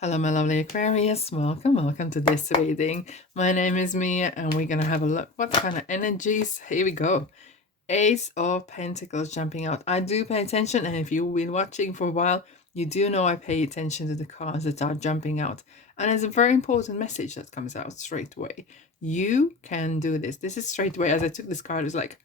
Hello, my lovely Aquarius. Welcome to this reading. My name is Mia, and we're gonna have a look what kind of energies. Here we go. Ace of Pentacles jumping out. I do pay attention, and if you've been watching for a while, you do know I pay attention to the cards that are jumping out. And it's a very important message that comes out straight away. You can do this. This is straight away. As I took this card, it's like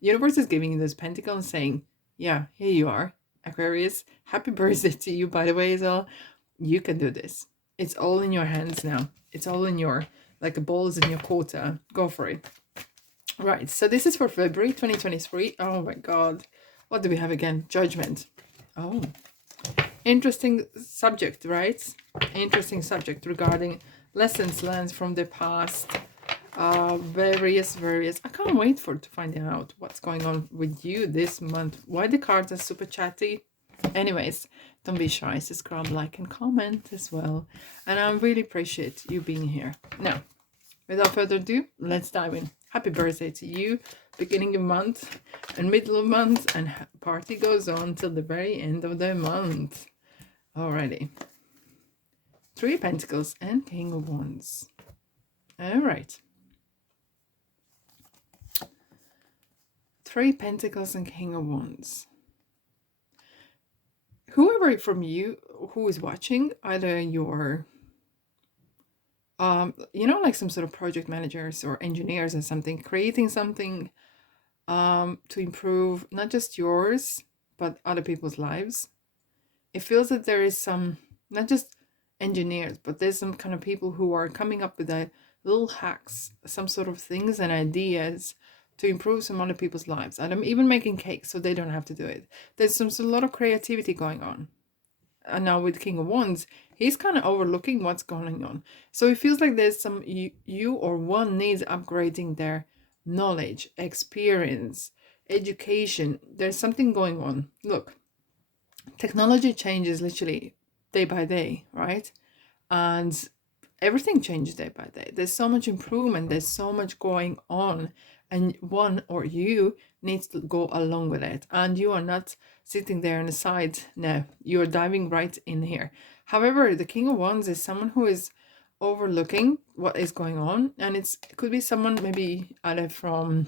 universe is giving you this pentacle and saying, yeah, here you are, Aquarius. Happy birthday to you, by the way, as well. You can do this. It's all in your hands now. It's all in your, like the balls in your quarter. Go for it. Right, so this is for February 2023. Oh my God. What do we have again? Judgment. Oh, interesting subject, right? Interesting subject regarding lessons learned from the past. Various. I can't wait to find out what's going on with you this month. Why the cards are super chatty. Anyways, don't be shy. Subscribe, like, and comment as well. And I really appreciate you being here. Now, without further ado, let's dive in. Happy birthday to you. Beginning of month and middle of month, and party goes on till the very end of the month. Alrighty. Three of Pentacles and King of Wands. Alright. Three Pentacles and King of Wands. Whoever from you who is watching, either you're like some sort of project managers or engineers or something, creating something to improve not just yours but other people's lives. It feels that there is some, not just engineers, but there's some kind of people who are coming up with a little hacks, some sort of things and ideas to improve some other people's lives. And I'm even making cakes so they don't have to do it. There's a lot of creativity going on. And now with King of Wands, he's kind of overlooking what's going on. So it feels like there's some, you or one needs upgrading their knowledge, experience, education. There's something going on. Look, technology changes literally day by day, right? And everything changes day by day. There's so much improvement, there's so much going on, and one or you needs to go along with it. And you are not sitting there on the side. No, you're diving right in here. However, the King of Wands is someone who is overlooking what is going on, and it could be someone maybe either from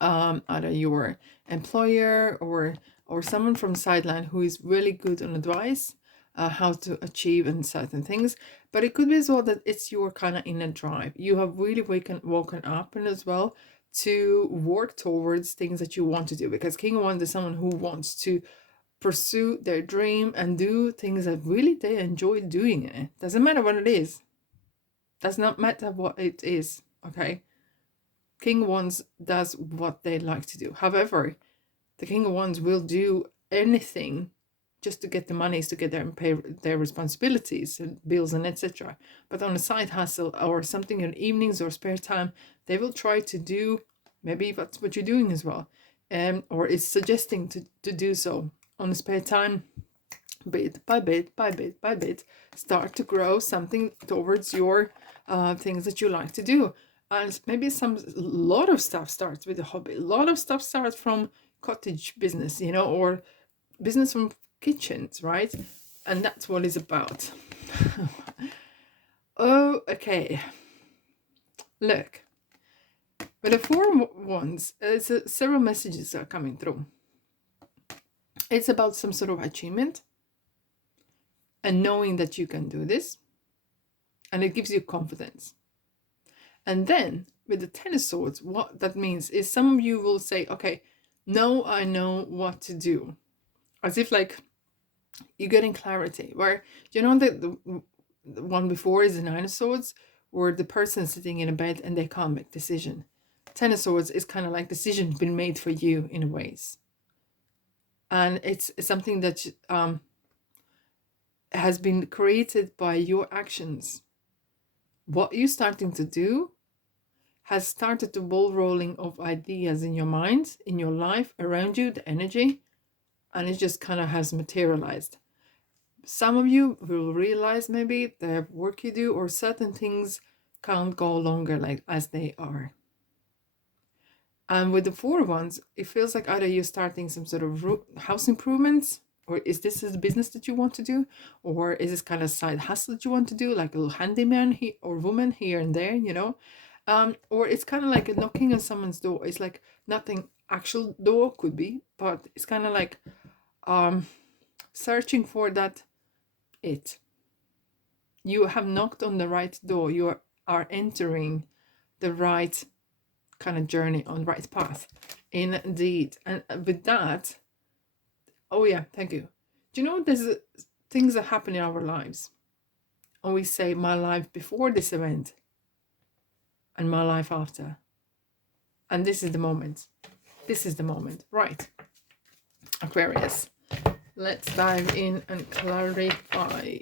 either your employer or someone from sideline who is really good on advice, how to achieve in certain things. But it could be as well that it's your kind of inner drive. You have really woken up and as well to work towards things that you want to do, because King of Wands is someone who wants to pursue their dream and do things that really they enjoy doing. It doesn't matter what it is. Does not matter what it is. Okay. King of Wands does what they like to do. However, the King of Wands will do anything just to get the monies to get there and pay their responsibilities and bills and etc. But on a side hustle or something in evenings or spare time, they will try to do, maybe that's what you're doing as well, or is suggesting to do so on a spare time, bit by bit, start to grow something towards your things that you like to do. And maybe lot of stuff starts with a hobby. A lot of stuff starts from cottage business, or business from kitchens, right? And that's what it's about. Oh, okay. Look, with the Four of Wands, several messages are coming through. It's about some sort of achievement and knowing that you can do this, and it gives you confidence. And then with the Ten of Swords, what that means is some of you will say, okay, now I know what to do. As if like you're getting clarity. Where, that the one before is the Nine of Swords, where the person's sitting in a bed and they can't make decision. Ten of Swords is kind of like decisions been made for you in ways. And it's something that has been created by your actions. What you're starting to do has started the ball rolling of ideas in your mind, in your life, around you, the energy, and it just kind of has materialized. Some of you will realize maybe the work you do or certain things can't go longer like as they are. And with the Four of Wands, it feels like either you're starting some sort of house improvements, Or is this a business that you want to do? Or is this kind of side hustle that you want to do, like a little handyman or woman here and there, you know? Or it's kind of like a knocking on someone's door. It's like nothing actual door could be, but it's kind of like searching for that it. You have knocked on the right door. You are entering the right kind of journey, on the right path. Indeed. And with that, oh yeah, thank you. Do you know there's things that happen in our lives? And we say my life before this event and my life after. And this is the moment. This is the moment. Right. Aquarius. Let's dive in and clarify.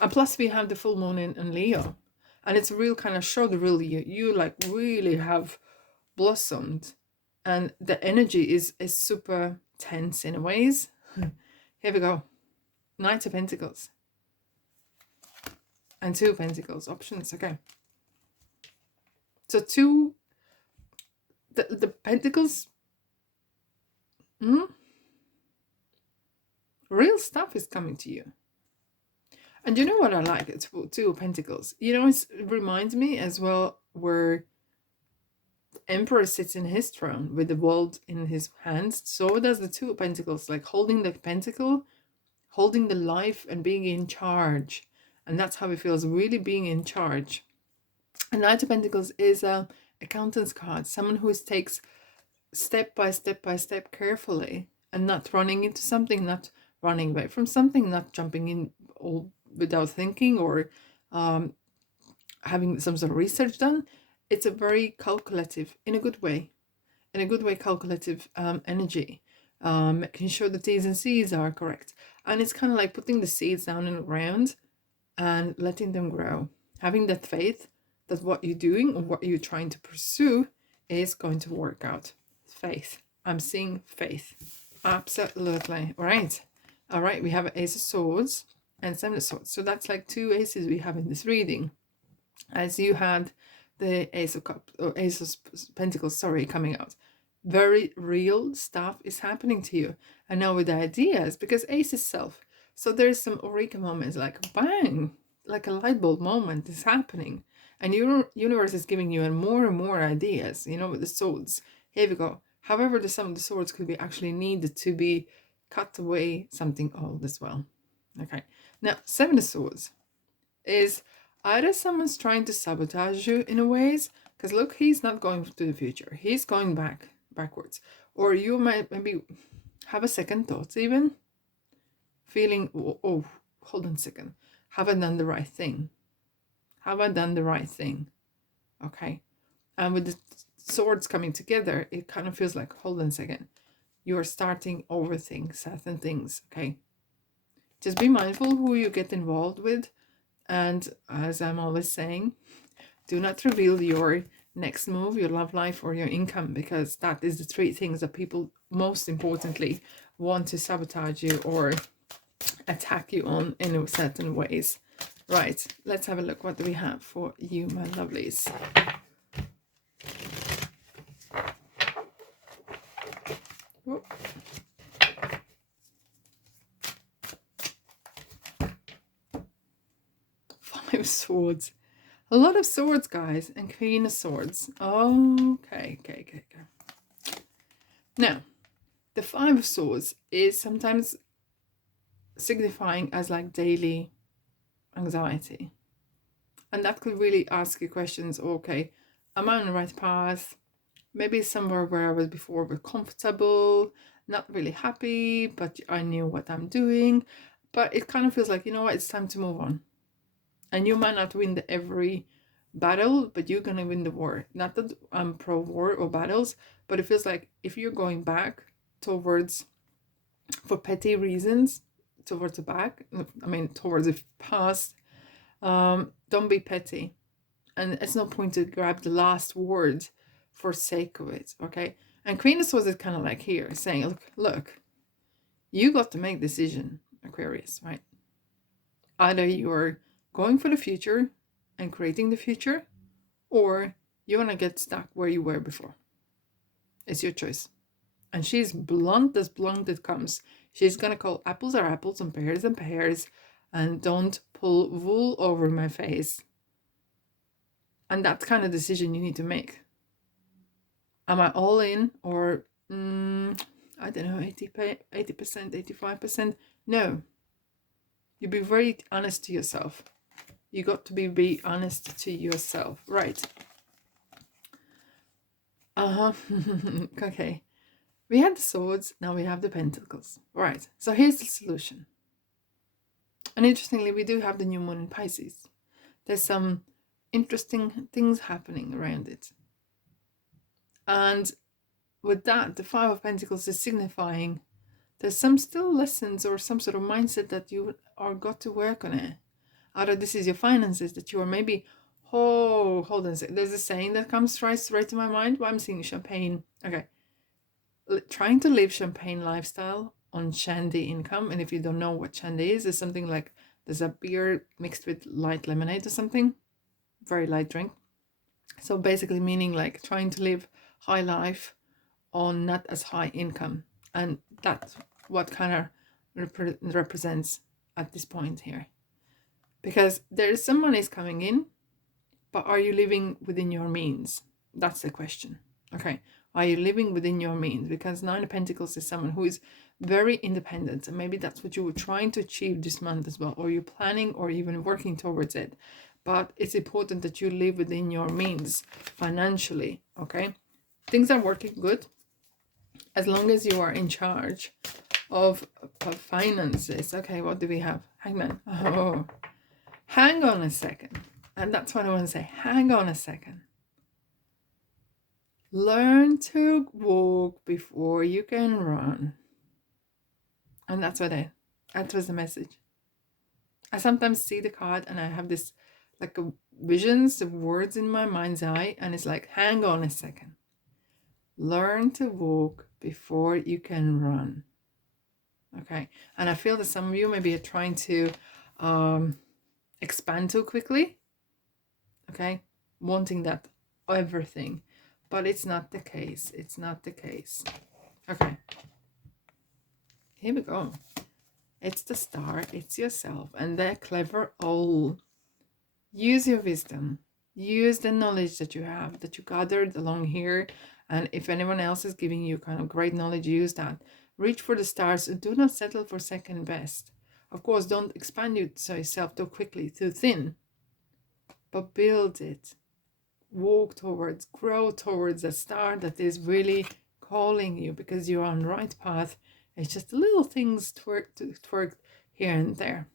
And plus we have the full moon in Leo. And it's a real kind of show the real you. You like really have blossomed. And the energy is super tense in a ways. Here we go. Knight of Pentacles. And Two of Pentacles. Options. Okay. So the Pentacles. Real stuff is coming to you. And you know what I like? It's Two of Pentacles. You know, it reminds me as well where the Emperor sits in his throne with the world in his hands. So does the Two of Pentacles, like holding the pentacle, holding the life and being in charge. And that's how it feels, really being in charge. And Knight of Pentacles is a accountant's card, someone who takes step by step carefully and not running into something, not running away from something, not jumping in all without thinking or having some sort of research done. It's a very calculative, in a good way, calculative energy. Making sure the T's and C's are correct. And it's kind of like putting the seeds down in the ground and letting them grow. Having that faith that what you're doing or what you're trying to pursue is going to work out. Faith. I'm seeing faith. Absolutely. All right. We have Ace of Swords and Seven of Swords. So that's like two aces we have in this reading. As you had the Ace of Cups, or Ace of Pentacles, coming out. Very real stuff is happening to you. And now with the ideas, because Ace is self. So there's some eureka moments, like bang, like a light bulb moment is happening. And your universe is giving you more and more ideas, you know, with the swords. Here we go. However, some of the swords could be actually needed to be cut away something old as well. Okay. Now, Seven of Swords is either someone's trying to sabotage you in a ways, because look, he's not going to the future. He's going backwards. Or you might maybe have a second thought even. Feeling, oh, hold on a second. Have I done the right thing? Have I done the right thing? Okay. And with the swords coming together, it kind of feels like, hold on a second. You're starting over certain things, okay? Just be mindful who you get involved with. And as I'm always saying, do not reveal your next move, your love life, or your income, because that is the three things that people most importantly want to sabotage you or attack you on in certain ways. Right, let's have a look. What do we have for you, my lovelies? Whoop. Five of Swords. A lot of swords, guys, and Queen of Swords. Okay. Now, the Five of Swords is sometimes signifying as like daily anxiety. And that could really ask you questions. Okay, am I on the right path? Maybe somewhere where I was before, but comfortable, not really happy, but I knew what I'm doing. But it kind of feels like, you know what, it's time to move on. And you might not win every battle, but you're going to win the war. Not that I'm pro-war or battles, but it feels like if you're going back towards, for petty reasons, towards the back, towards the past, don't be petty. And it's no point to grab the last word for sake of it, okay? And Queen of Swords is kind of like here, saying, look, you got to make a decision, Aquarius, right? Either you're going for the future and creating the future, or you want to get stuck where you were before. It's your choice. And she's blunt as blunt it comes. She's gonna call apples are apples and pears, and don't pull wool over my face. And that's kind of decision you need to make. Am I all in, or I don't know, 80%, 85%? No. You be very honest to yourself. You got to be honest to yourself. Right. Okay. We had the swords, now we have the pentacles. Right. So here's the solution. And interestingly, we do have the new moon in Pisces. There's some interesting things happening around it. And with that, the Five of Pentacles is signifying there's some still lessons or some sort of mindset that you are got to work on it. Either this is your finances, that you are maybe, oh, hold on a second. There's a saying that comes right to my mind, but I'm seeing champagne. Okay. Trying to live champagne lifestyle on shandy income. And if you don't know what shandy is, it's something like there's a beer mixed with light lemonade or something. Very light drink. So basically meaning like trying to live high life on not as high income. And that's what kind of represents at this point here. Because there is some money's coming in, but are you living within your means? That's the question. Okay. Are you living within your means? Because Nine of Pentacles is someone who is very independent. And maybe that's what you were trying to achieve this month as well. Or you're planning or even working towards it. But it's important that you live within your means financially. Okay. Things are working good. As long as you are in charge of finances. Okay, what do we have? Hangman. Oh, hang on a second. And that's what I want to say. Hang on a second. Learn to walk before you can run. And that was the message. I sometimes see the card and I have this like visions of words in my mind's eye, and it's like, hang on a second. Learn to walk before you can run. Okay. And I feel that some of you maybe are trying to expand too quickly. Okay. Wanting that everything. But it's not the case. It's not the case. Okay. Here we go. It's the star. It's yourself. And they're clever all. Use your wisdom. Use the knowledge that you have, that you gathered along here. And if anyone else is giving you kind of great knowledge, use that. Reach for the stars. Do not settle for second best. Of course, don't expand yourself too quickly, too thin. But build it. Walk towards, grow towards a star that is really calling you, because you're on the right path. It's just the little things twerk here and there.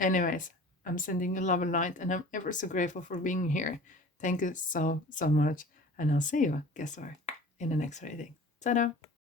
Anyways, I'm sending you love and light, and I'm ever so grateful for being here. Thank you so much. And I'll see you, guess where, in the next reading. Ta-da!